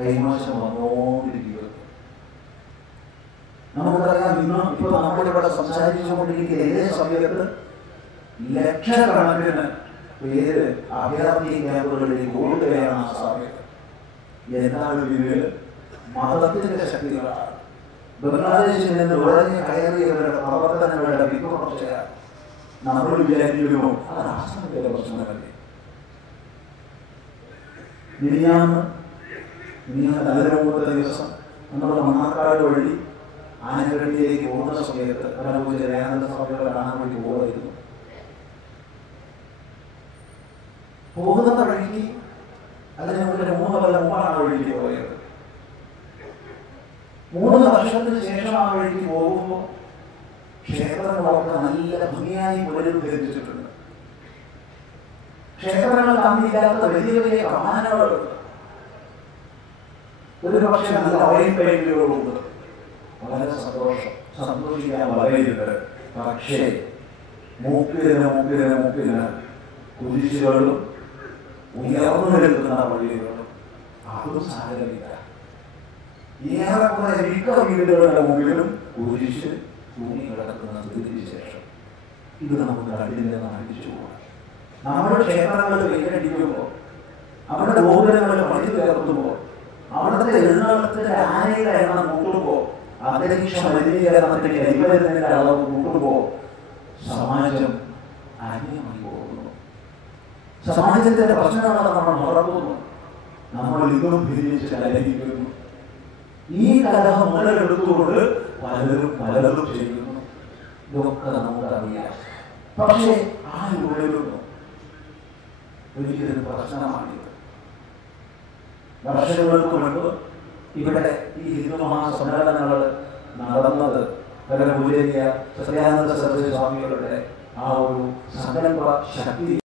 കൈമോശം വന്നുകൊണ്ടിരിക്കുക. നമുക്കറിയാം, ഇന്ന് ഇപ്പോൾ നമ്മളിവിടെ സംസാരിച്ചുകൊണ്ടിരിക്കുന്ന ഇതേ സമയത്ത് ലക്ഷക്കണക്കിന് പേര് അഭയാർത്ഥി ക്യാമ്പുകളിലേക്ക് ഓടുകയാണ്. ആ സമയത്ത് എന്താണ് ഇതിൽ മതത്തിന്റെ ശക്തികളാണ്. ബംഗ്ലാദേശിൽ നിന്ന് ഉടനെ കയറിയവരുടെ പ്രവർത്തനങ്ങളുടെ പിന്തുടർച്ചയാണ്. നമ്മൾ വിചാരിക്കുന്നു അത് ആശ്രമത്തിന്റെ പ്രശ്നമല്ലേ. മിനിഞ്ഞാന്ന് അതിന് മുമ്പത്തെ ദിവസം നമ്മൾ മണ്ണാർക്കാട് വഴി ആനകണ്ടിയിലേക്ക് പോകുന്ന സമയത്ത് പരമപൂജ ദയാനന്ദ സ്വാമികളെ കാണാൻ വേണ്ടി പോകായിരുന്നു. പോകുന്ന വഴിക്ക് അതിന് മുമ്പ് 3 കൊല്ലം മുമ്പാണ് വഴിക്ക് പോയത്. 3 വർഷത്തിന് ശേഷം ആ വഴിക്ക് പോകുമ്പോൾ ക്ഷേത്രങ്ങളൊക്കെ നല്ല ഭംഗിയായി പുനരുദ്ധരിച്ചിട്ടുണ്ട്. ക്ഷേത്രങ്ങൾ തമ്മിലില്ലാത്ത വലിയ വലിയ കമാനങ്ങളുണ്ട്. ഒരു പക്ഷേ നല്ല ഓയിൽ പെയിന്റുകളുണ്ട്. വളരെ സന്തോഷിക്കാൻ വളരെയുണ്ട്. പക്ഷേ മൂക്കിന് കുരിശുകളും ഉയർന്നു നിൽക്കുന്ന വഴികളും അതും സാരമില്ല. ഏറെക്കുറെ മിക്ക വീടുകളുടെ മുമ്പിലും കുരിശ് തൂങ്ങി കിടക്കുന്ന സ്ഥിതിക്ക് ശേഷം ഇത് നമുക്ക് കണ്ടില്ലെന്ന് അറിയിച്ചു പോകാം. നമ്മുടെ ക്ഷേത്രങ്ങളിൽ വെയിലടിക്കുമ്പോൾ, അവിടെ ഗോപുരങ്ങളിൽ പണി തീർത്തുമ്പോൾ, അവിടുത്തെ എഴുന്നള്ളത്തിന്റെ ആനയുടെ എണ്ണം കൂട്ടുമ്പോൾ, അന്തരീക്ഷ മലിനീകരണത്തിന്റെ കരിമരുന്നിന്റെ അളവ് കൂട്ടുമ്പോൾ സമാജം അന്യമായി പോകുന്നു. സമാജത്തിന്റെ പ്രശ്നങ്ങളെ നമ്മൾ മറക്കുന്നു. നമ്മൾ ഇന്നും ഭിന്നിച്ച് കലഹിക്കുന്നു. ഈ കലഹം മുതലെടുത്തുകൊണ്ട് പലരും ചെയ്യുന്നു. ഇതൊക്കെ നമുക്കറിയാം. പക്ഷേ ആരുള്ളിരുന്നു വലിയൊരു പ്രശ്നമാണിത്. വർഷങ്ങൾക്ക് മുൻപ് ഇവിടെ ഈ ഹിന്ദു മഹാസമ്മേളനങ്ങൾ നടന്നത് പരമപൂജനീയ സത്യാനന്ദ സരസ്വതി സ്വാമികളുടെ ആ ഒരു സങ്കല്പ ശക്തി